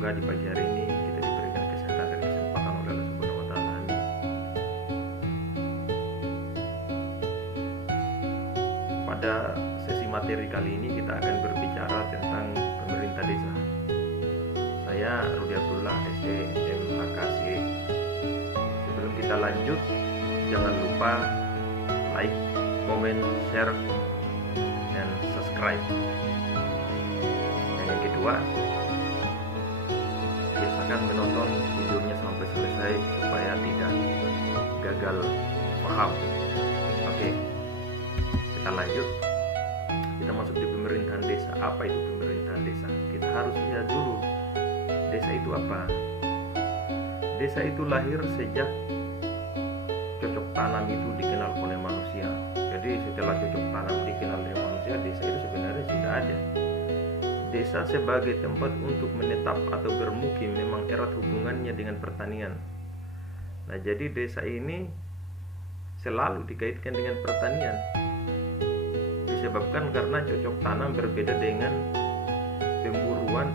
Semoga di pagi hari ini kita diberikan kesehatan dan kesempatan oleh Allah Subhanahu wa taala. Amin. Pada sesi materi kali ini kita akan berbicara tentang pemerintah desa. Saya Rudi Abdullah, SDMHKC. Sebelum kita lanjut, jangan lupa like, komen, share, dan subscribe. Dan yang kedua, biasakan menonton videonya sampai selesai supaya tidak gagal paham. Oke, kita lanjut. Kita masuk di pemerintahan desa. Apa itu pemerintahan desa? Kita harus lihat dulu desa itu apa. Desa itu lahir sejak cocok tanam itu dikenal oleh manusia. Jadi setelah cocok tanam dikenal oleh manusia, desa itu sebenarnya sudah ada. Desa sebagai tempat untuk menetap atau bermukim memang erat hubungannya dengan pertanian. Nah, jadi desa ini selalu dikaitkan dengan pertanian. Disebabkan karena cocok tanam berbeda dengan pemburuan,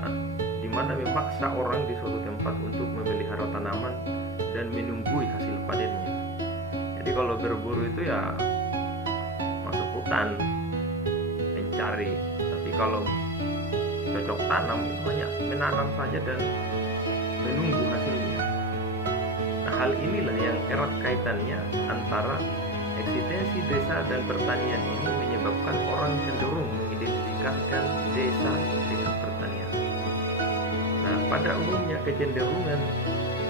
di mana memaksa orang di suatu tempat untuk memelihara tanaman dan menunggui hasil panennya. Jadi kalau berburu itu ya masuk hutan mencari, tapi kalau cocok tanam itu hanya menanam saja dan menunggu hasilnya. Nah, hal inilah yang erat kaitannya antara eksistensi desa dan pertanian ini menyebabkan orang cenderung mengidentifikasikan desa dengan pertanian. Nah, pada umumnya kecenderungan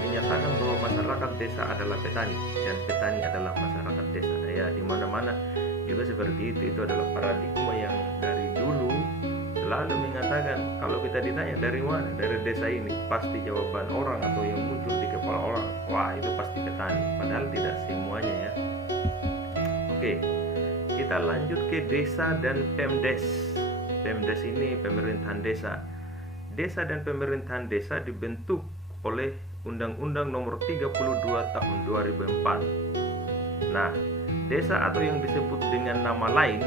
menyatakan bahwa masyarakat desa adalah petani dan petani adalah masyarakat desa. Ya, di mana-mana juga seperti itu. Itu adalah paradigma yang dari dulu selalu mengatakan, kalau kita ditanya dari mana, dari desa ini, pasti jawaban orang atau yang muncul di kepala orang, wah itu pasti petani. Padahal tidak semuanya ya. Oke, kita lanjut ke desa dan Pemdes. Pemdes ini pemerintahan desa. Desa dan pemerintahan desa dibentuk oleh Undang-Undang Nomor 32 Tahun 2004. Nah, desa atau yang disebut dengan nama lain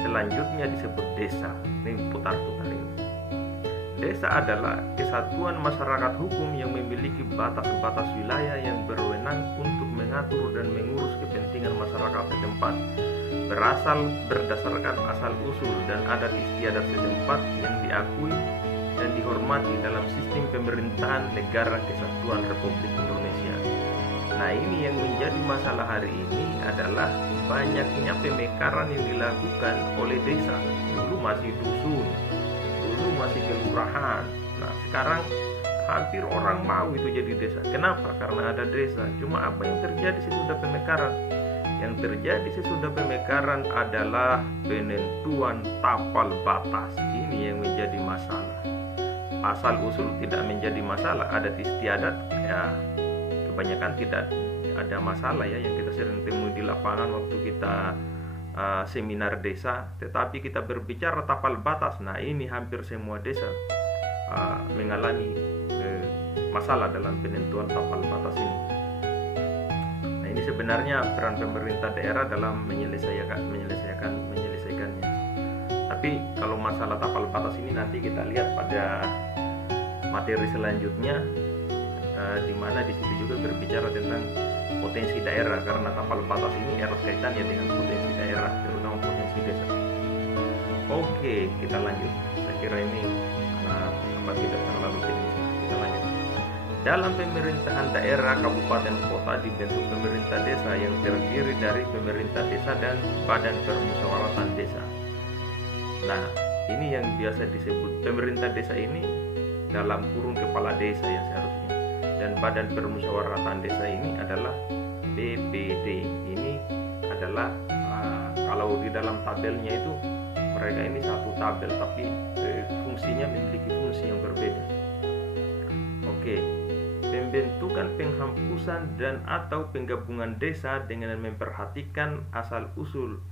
selanjutnya disebut desa. Ini putar-putar ini. Desa adalah kesatuan masyarakat hukum yang memiliki batas-batas wilayah yang berwenang untuk mengatur dan mengurus kepentingan masyarakat setempat, berdasarkan asal usul dan adat istiadat setempat yang diakui dan dihormati dalam sistem pemerintahan Negara Kesatuan Republik Indonesia. Nah, ini yang menjadi masalah hari ini adalah banyaknya pemekaran yang dilakukan oleh desa. Dulu masih dusun, dulu masih kelurahan. Nah, sekarang hampir orang mau itu jadi desa. Kenapa? Karena ada desa. Cuma apa yang terjadi sesudah pemekaran? Yang terjadi sesudah pemekaran adalah penentuan tapal batas. Ini yang menjadi masalah. Asal usul tidak menjadi masalah, adat istiadat ya kebanyakan tidak ada masalah ya, yang kita sering temui di lapangan waktu kita seminar desa. Tetapi kita berbicara tapal batas, nah ini hampir semua desa mengalami masalah dalam penentuan tapal batas ini. Nah, ini sebenarnya peran pemerintah daerah dalam menyelesaikannya. Tapi kalau masalah tapal batas ini nanti kita lihat pada materi selanjutnya, di mana di situ juga berbicara tentang potensi daerah, karena tapal batas ini erat kaitannya dengan potensi daerah, terutama potensi desa. Oke, kita lanjut. Saya kira ini tidak terlalu teknis. Kita lanjut. Dalam pemerintahan daerah kabupaten kota dibentuk pemerintah desa yang terdiri dari pemerintah desa dan badan permusyawaratan desa. Nah, ini yang biasa disebut pemerintah desa ini dalam kurung kepala desa yang seharusnya. Dan badan permusyawaratan desa ini adalah BPD. Ini adalah kalau di dalam tabelnya itu mereka ini satu tabel, tapi fungsinya memiliki fungsi yang berbeda. Oke, pembentukan penghampusan dan atau penggabungan desa dengan memperhatikan asal usul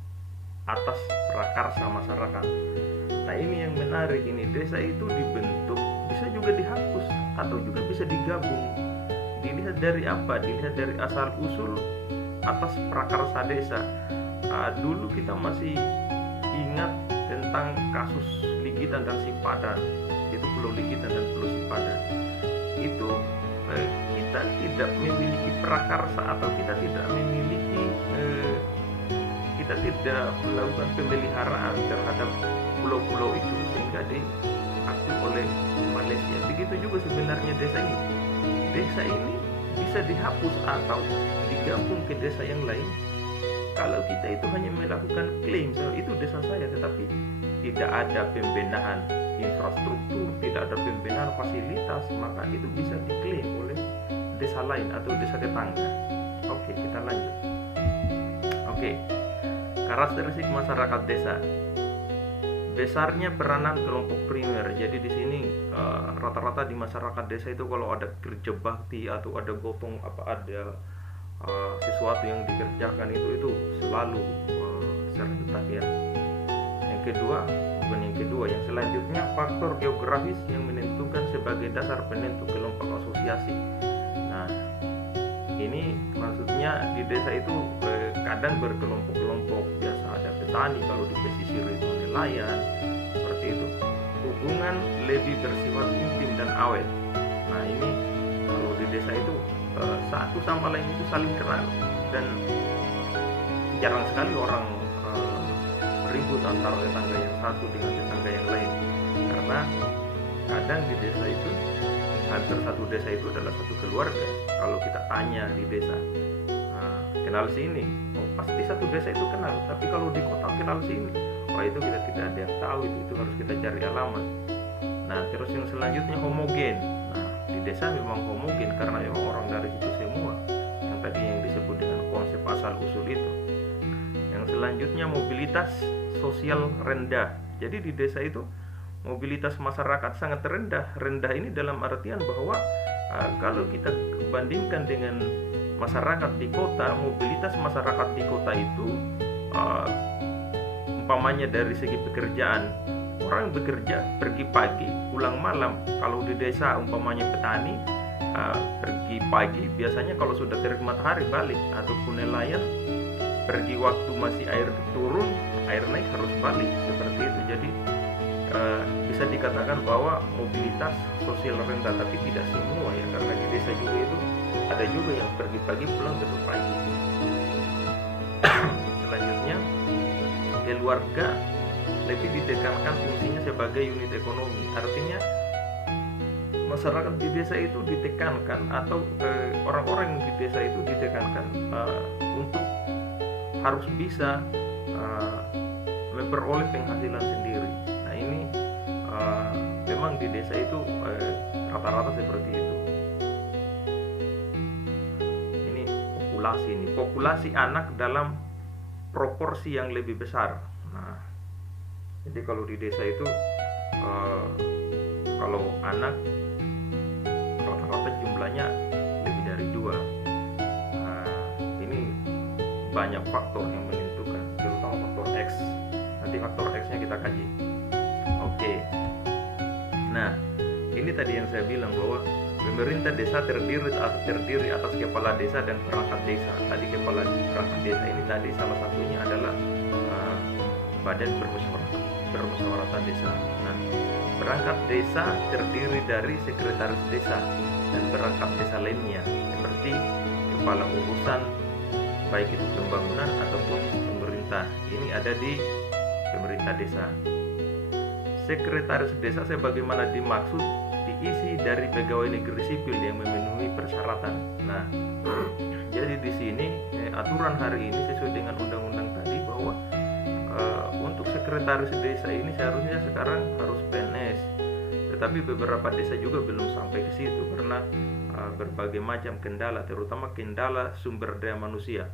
atas prakarsa masyarakat. Nah, ini yang menarik ini, desa itu dibentuk, bisa juga dihapus atau juga bisa digabung. Dilihat dari apa? Dilihat dari asal usul atas prakarsa desa. Dulu kita masih ingat tentang kasus Ligitan dan Sipadan. Itu Pulau Likitan dan Pulau Sipadan itu kita tidak memiliki prakarsa atau kita tidak memiliki kita tidak melakukan pemeliharaan terhadap pulau-pulau itu sehingga diakui oleh Malaysia. Begitu juga sebenarnya desa ini. Desa ini bisa dihapus atau digabung ke desa yang lain kalau kita itu hanya melakukan klaim itu desa saya, tetapi tidak ada pembenahan infrastruktur, tidak ada pembenahan fasilitas, maka itu bisa diklaim oleh desa lain atau desa tetangga. Oke, kita lanjut. Oke, karakteristik masyarakat desa. Besarnya peranan kelompok primer. Jadi di sini rata-rata di masyarakat desa itu kalau ada kerja bakti atau ada gotong ada sesuatu yang dikerjakan itu selalu serentak ya. Yang selanjutnya faktor geografis yang menentukan sebagai dasar penentu kelompok asosiasi. Nah, ini maksudnya di desa itu kadang berkelompok-kelompok, biasa ada petani, kalau di pesisir itu nelayan, seperti itu. Hubungan lebih bersifat intim dan awet. Nah, ini kalau di desa itu satu sama lain itu saling kenal dan jarang sekali orang ribut antara tetangga yang satu dengan tetangga yang lain, karena kadang di desa itu hampir satu desa itu adalah satu keluarga. Kalau kita tanya di desa, kenal sini, pasti satu desa itu kenal. Tapi kalau di kota kenal sini, itu kita tidak ada yang tahu, itu harus kita cari alamat. Nah, terus yang selanjutnya homogen. Nah, di desa memang homogen karena memang orang dari situ semua, yang tadi yang disebut dengan konsep asal usul itu. Yang selanjutnya mobilitas sosial rendah. Jadi di desa itu mobilitas masyarakat sangat rendah. Rendah ini dalam artian bahwa kalau kita bandingkan dengan masyarakat di kota, mobilitas masyarakat di kota itu umpamanya dari segi pekerjaan, orang bekerja pergi pagi pulang malam. Kalau di desa umpamanya petani pergi pagi, biasanya kalau sudah terik matahari balik, ataupun nelayan pergi waktu masih air turun, air naik harus balik, seperti itu. Jadi bisa dikatakan bahwa mobilitas sosial rendah, tapi tidak semua ya, karena di desa juga itu ada juga yang pergi pagi pulang besok pagi. Selanjutnya, keluarga lebih ditekankan fungsinya sebagai unit ekonomi. Artinya masyarakat di desa itu ditekankan, atau orang-orang di desa itu ditekankan untuk harus bisa memperoleh penghasilan sendiri. Nah, ini memang di desa itu rata-rata seperti itu. Ini populasi anak dalam proporsi yang lebih besar. Nah, jadi kalau di desa itu kalau anak rata-rata jumlahnya lebih dari 2. Ini banyak faktor yang menentukan, terutama faktor X. Nanti faktor X-nya kita kaji. Oke. Nah, ini tadi yang saya bilang bahwa pemerintah desa terdiri atas kepala desa dan perangkat desa. Tadi kepala perangkat desa ini tadi salah satunya adalah badan bermusyawaratan desa. Nah, perangkat desa terdiri dari sekretaris desa dan perangkat desa lainnya, seperti kepala urusan baik itu pembangunan ataupun pemerintah. Ini ada di pemerintah desa. Sekretaris desa sebagaimana dimaksud diisi dari pegawai negeri sipil yang memenuhi persyaratan. Nah, jadi di sini aturan hari ini sesuai dengan undang-undang tadi bahwa untuk sekretaris desa ini seharusnya sekarang harus PNS. Tetapi beberapa desa juga belum sampai ke situ karena berbagai macam kendala, terutama kendala sumber daya manusia.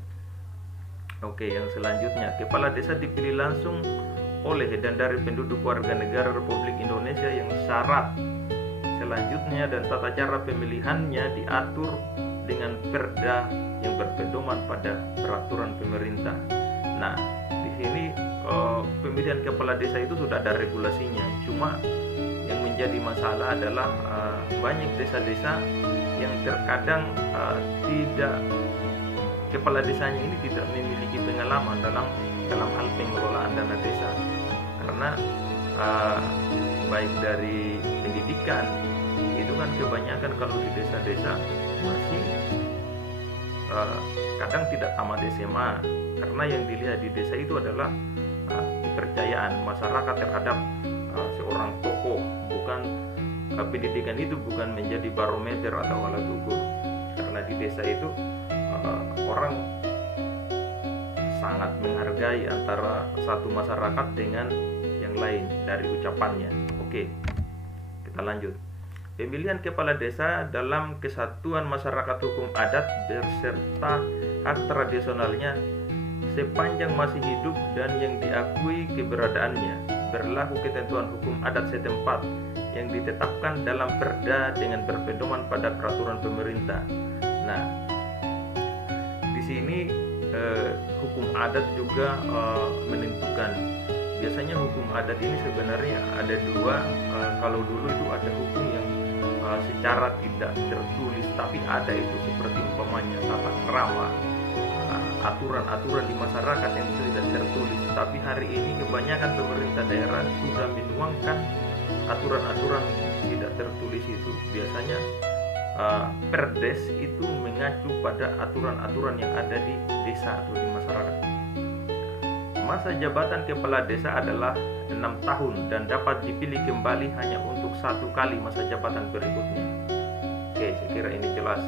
Oke, yang selanjutnya, kepala desa dipilih langsung oleh dan dari penduduk warga negara Republik Indonesia yang syarat. Selanjutnya, dan tata cara pemilihannya diatur dengan perda yang berpedoman pada peraturan pemerintah. Nah, di sini pemilihan kepala desa itu sudah ada regulasinya. Cuma yang menjadi masalah adalah banyak desa-desa yang terkadang kepala desanya ini tidak memiliki pengalaman dalam hal pengelolaan dana desa, karena baik dari pendidikan, itu kan kebanyakan kalau di desa-desa masih kadang tidak tamat SMA, karena yang dilihat di desa itu adalah kepercayaan masyarakat terhadap seorang tokoh, bukan pendidikan itu bukan menjadi barometer atau alat ukur, karena di desa itu orang sangat menghargai antara satu masyarakat dengan yang lain dari ucapannya. Oke, kita lanjut. Pemilihan kepala desa dalam kesatuan masyarakat hukum adat beserta hak tradisionalnya sepanjang masih hidup dan yang diakui keberadaannya, berlaku ketentuan hukum adat setempat yang ditetapkan dalam perda dengan berpedoman pada peraturan pemerintah. Nah, di sini hukum adat juga menentukan. Biasanya hukum adat ini sebenarnya ada dua. Kalau dulu itu ada hukum yang secara tidak tertulis, tapi ada itu seperti umpamanya tata krama, aturan-aturan di masyarakat yang tidak tertulis. Tapi hari ini kebanyakan pemerintah daerah sudah menuangkan aturan-aturan tidak tertulis itu. Biasanya perdes itu mengacu pada aturan-aturan yang ada di desa atau di masyarakat. Masa jabatan kepala desa adalah 6 tahun dan dapat dipilih kembali hanya untuk 1 kali masa jabatan berikutnya. Oke, saya kira ini jelas.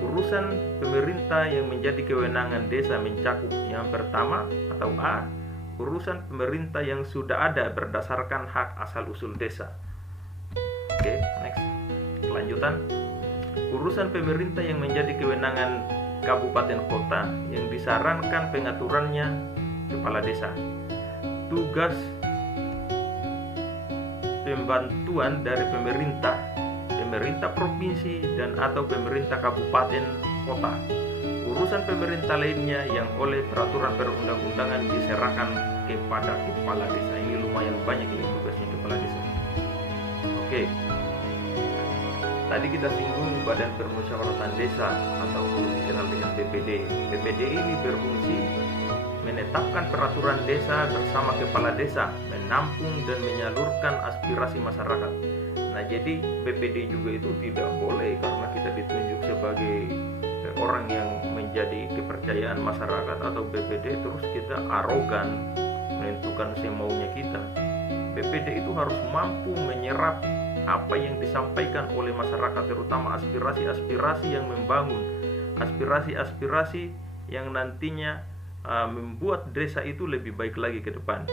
Urusan pemerintah yang menjadi kewenangan desa mencakup yang pertama atau A, urusan pemerintah yang sudah ada berdasarkan hak asal-usul desa. Oke, next. Kelanjutan. Urusan pemerintah yang menjadi kewenangan kabupaten kota yang disarankan pengaturannya kepala desa. Tugas pembantuan dari pemerintah provinsi dan atau pemerintah kabupaten kota. Urusan pemerintah lainnya yang oleh peraturan perundang-undangan diserahkan kepada kepala desa. Ini lumayan banyak ini tugasnya kepala desa. Oke. Tadi kita singgung Badan Permusyawaratan Desa atau dikenal dengan BPD. BPD ini berfungsi menetapkan peraturan desa bersama kepala desa, menampung dan menyalurkan aspirasi masyarakat. Nah, jadi BPD juga itu tidak boleh karena kita ditunjuk sebagai orang yang menjadi kepercayaan masyarakat atau BPD terus kita arogan menentukan semaunya kita. BPD itu harus mampu menyerap apa yang disampaikan oleh masyarakat, terutama aspirasi-aspirasi yang membangun, aspirasi-aspirasi yang nantinya membuat desa itu lebih baik lagi ke depan.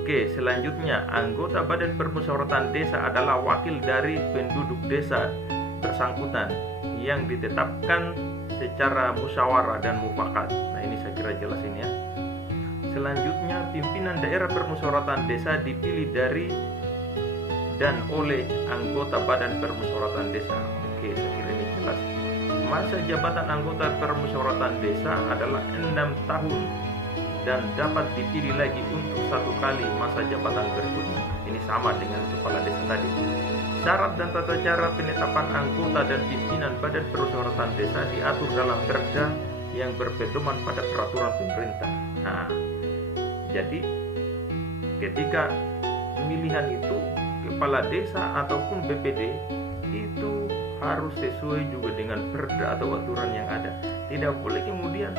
Oke, selanjutnya anggota Badan Permusyawaratan Desa adalah wakil dari penduduk desa bersangkutan yang ditetapkan secara musyawarah dan mufakat. Nah, ini saya kira jelas ini ya. Selanjutnya, pimpinan daerah permusyawaratan desa dipilih dari dan oleh anggota Badan Permusyawaratan Desa. Oke, saya kira ini jelas. Masa jabatan anggota permusyawaratan desa adalah 6 tahun dan dapat dipilih lagi untuk 1 kali masa jabatan berikutnya. Ini sama dengan kepala desa tadi. Syarat dan tata cara penetapan anggota dan pimpinan Badan Permusyawaratan Desa diatur dalam perda yang berpedoman pada peraturan pemerintah. Nah, jadi ketika pemilihan itu kepala desa ataupun BPD itu harus sesuai juga dengan perda atau aturan yang ada. Tidak boleh kemudian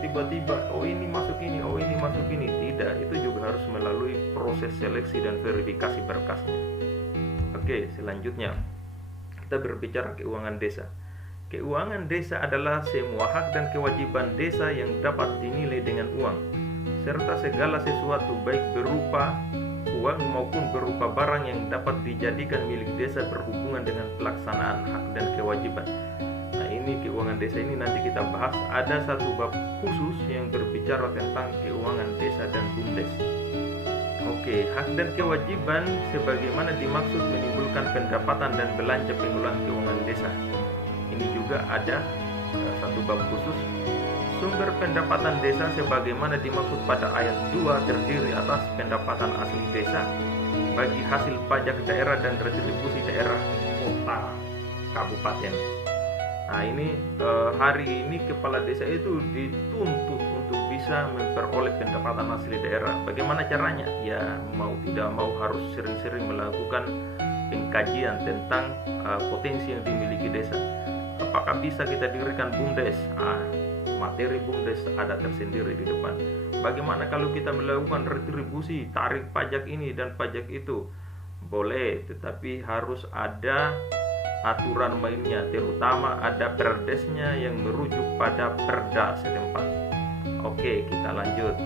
tiba-tiba ini masuk ini, ini masuk ini. Tidak, itu juga harus melalui proses seleksi dan verifikasi berkasnya. Oke, selanjutnya kita berbicara keuangan desa. Keuangan desa adalah semua hak dan kewajiban desa yang dapat dinilai dengan uang, serta segala sesuatu baik berupa uang maupun berupa barang yang dapat dijadikan milik desa berhubungan dengan pelaksanaan hak dan kewajiban. Nah, ini keuangan desa ini nanti kita bahas. Ada satu bab khusus yang berbicara tentang keuangan desa dan BUMDes. Oke, hak dan kewajiban sebagaimana dimaksud menimbulkan pendapatan dan belanja pengelolaan keuangan desa. Ini juga ada satu bab khusus. Sumber pendapatan desa sebagaimana dimaksud pada ayat 2 terdiri atas pendapatan asli desa bagi hasil pajak daerah dan retribusi daerah, kota, kabupaten. Nah, ini hari ini kepala desa itu dituntut untuk bisa memperoleh pendapatan asli daerah. Bagaimana caranya? Ya mau tidak mau harus sering-sering melakukan pengkajian tentang potensi yang dimiliki desa. Apakah bisa kita dirikan BUMDes? Materi BUMDes ada tersendiri di depan. Bagaimana kalau kita melakukan retribusi, tarik pajak ini dan pajak itu? Boleh, tetapi harus ada aturan mainnya, terutama ada perdesnya yang merujuk pada perda setempat. Oke, kita lanjut.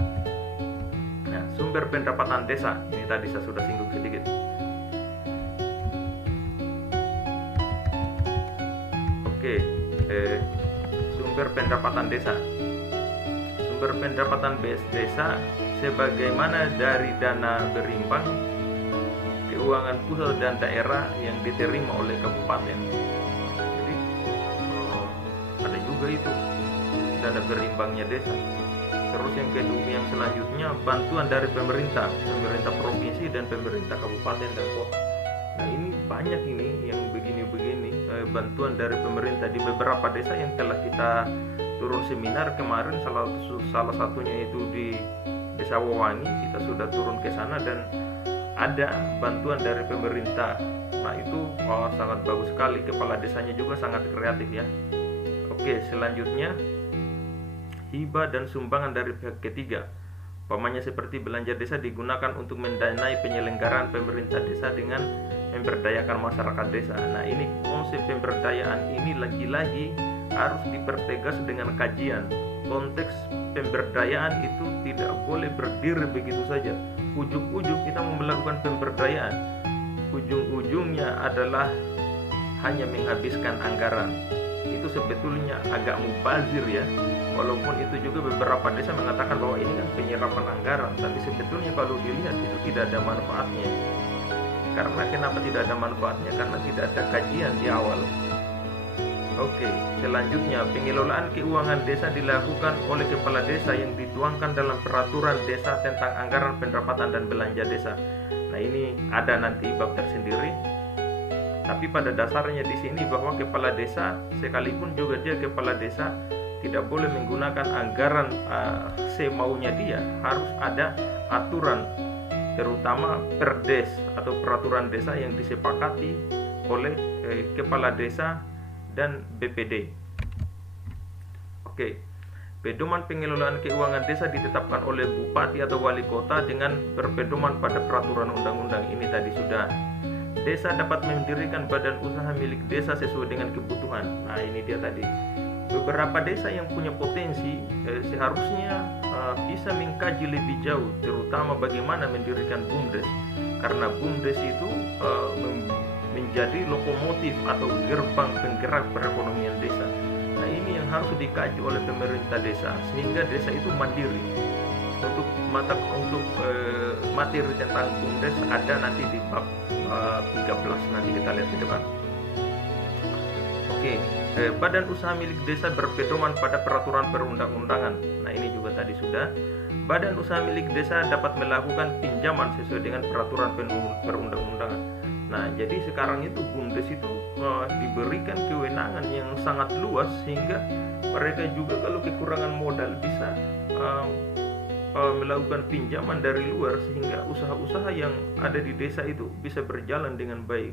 Nah, sumber pendapatan desa, ini tadi saya sudah singgung sedikit. Oke, sumber pendapatan desa. Sumber pendapatan desa sebagaimana dari dana berimbang, keuangan pusat dan daerah yang diterima oleh kabupaten. Jadi ada juga itu dana berimbangnya desa. Terus yang kedua, yang selanjutnya bantuan dari pemerintah provinsi dan pemerintah kabupaten dan kota. Nah ini banyak ini yang begini-begini, bantuan dari pemerintah di beberapa desa yang telah kita turun seminar kemarin, salah satunya itu di Desa Wawangi. Kita sudah turun ke sana dan ada bantuan dari pemerintah. Nah itu sangat bagus sekali, kepala desanya juga sangat kreatif ya. Oke, selanjutnya hibah dan sumbangan dari pihak ketiga. Umpamanya seperti belanja desa digunakan untuk mendanai penyelenggaraan pemerintah desa dengan memberdayakan masyarakat desa. Nah ini konsep pemberdayaan ini lagi-lagi harus dipertegas dengan kajian. Konteks pemberdayaan itu tidak boleh berdiri begitu saja. Ujung-ujung kita mau melakukan pemberdayaan, ujung-ujungnya adalah hanya menghabiskan anggaran. Itu sebetulnya agak mubazir ya. Walaupun itu juga beberapa desa mengatakan bahwa ini kan penyerapan anggaran, tapi sebetulnya kalau dilihat itu tidak ada manfaatnya. Karena kenapa tidak ada manfaatnya? Karena tidak ada kajian di awal. Oke, selanjutnya pengelolaan keuangan desa dilakukan oleh kepala desa yang dituangkan dalam peraturan desa tentang anggaran pendapatan dan belanja desa. Nah ini ada nanti bab tersendiri. Tapi pada dasarnya di sini bahwa kepala desa sekalipun juga dia kepala desa tidak boleh menggunakan anggaran semaunya dia. Harus ada aturan, terutama perdes atau peraturan desa yang disepakati oleh kepala desa dan BPD. Oke, pedoman pengelolaan keuangan desa ditetapkan oleh bupati atau wali kota dengan berpedoman pada peraturan undang-undang. Ini tadi sudah. Desa dapat mendirikan badan usaha milik desa sesuai dengan kebutuhan. Nah ini dia tadi. Beberapa desa yang punya potensi seharusnya bisa mengkaji lebih jauh, terutama bagaimana mendirikan BUMDes. Karena BUMDes itu menjadi lokomotif atau gerbang penggerak perekonomian desa. Nah ini yang harus dikaji oleh pemerintah desa sehingga desa itu mandiri. Untuk materi tentang BUMDes ada nanti di bab 13, nanti kita lihat di depan. Oke, badan usaha milik desa berpedoman pada peraturan perundang-undangan. Nah ini juga tadi sudah. Badan usaha milik desa dapat melakukan pinjaman sesuai dengan peraturan perundang-undangan. Nah jadi sekarang itu BUMDes itu diberikan kewenangan yang sangat luas sehingga mereka juga kalau kekurangan modal bisa melakukan pinjaman dari luar sehingga usaha-usaha yang ada di desa itu bisa berjalan dengan baik.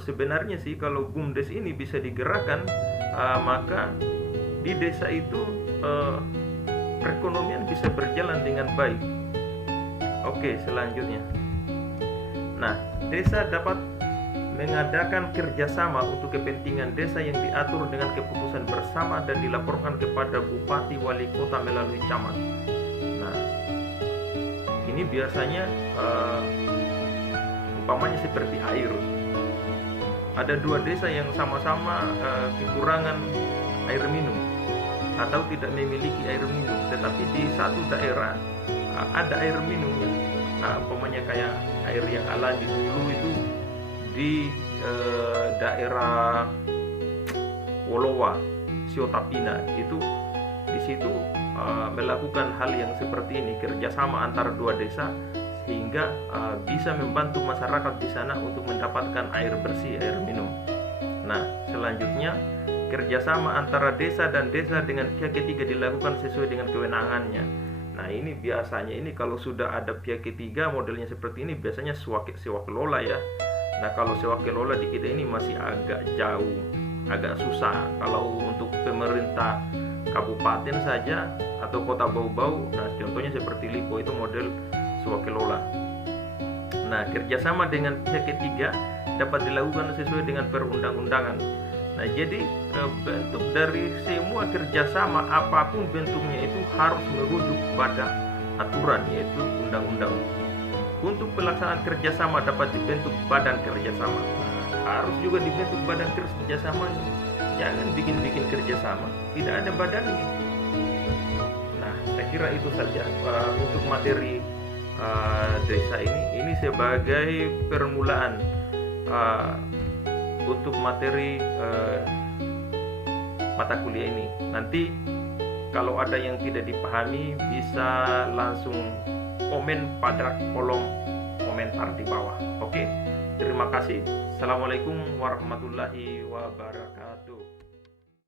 Sebenarnya sih kalau BUMDes ini bisa digerakkan, maka di desa itu perekonomian bisa berjalan dengan baik. Oke, selanjutnya. Nah, desa dapat mengadakan kerjasama untuk kepentingan desa yang diatur dengan keputusan bersama dan dilaporkan kepada bupati wali kota melalui camat. Nah, ini biasanya umpamanya seperti air. Ada dua desa yang sama-sama kekurangan air minum atau tidak memiliki air minum, tetapi di satu daerah ada air minumnya. Umpamanya kayak air yang alami dulu itu di daerah Wolowa, Siotapina itu di situ melakukan hal yang seperti ini, kerjasama antara dua desa sehingga bisa membantu masyarakat di sana untuk mendapatkan air bersih, air minum. Nah, selanjutnya kerjasama antara desa dan desa dengan pihak ketiga dilakukan sesuai dengan kewenangannya. Nah ini biasanya ini kalau sudah ada pihak ketiga modelnya seperti ini biasanya sewa kelola ya. Nah kalau sewa kelola di kita ini masih agak jauh, agak susah. Kalau untuk pemerintah kabupaten saja atau kota Bau-Bau, nah contohnya seperti Lipo itu model sewa kelola. Nah kerjasama dengan pihak ketiga dapat dilakukan sesuai dengan perundang-undangan. Nah jadi bentuk dari semua kerjasama apapun bentuknya itu harus merujuk pada aturan yaitu undang-undang. Untuk pelaksanaan kerjasama dapat dibentuk badan kerjasama. Harus juga dibentuk badan kerjasamanya. Jangan bikin-bikin kerjasama tidak ada badannya. Nah saya kira itu saja untuk materi desa ini sebagai permulaan untuk materi mata kuliah ini. Nanti kalau ada yang tidak dipahami bisa langsung komen pada kolom komentar di bawah. Oke, terima kasih. Assalamualaikum warahmatullahi wabarakatuh.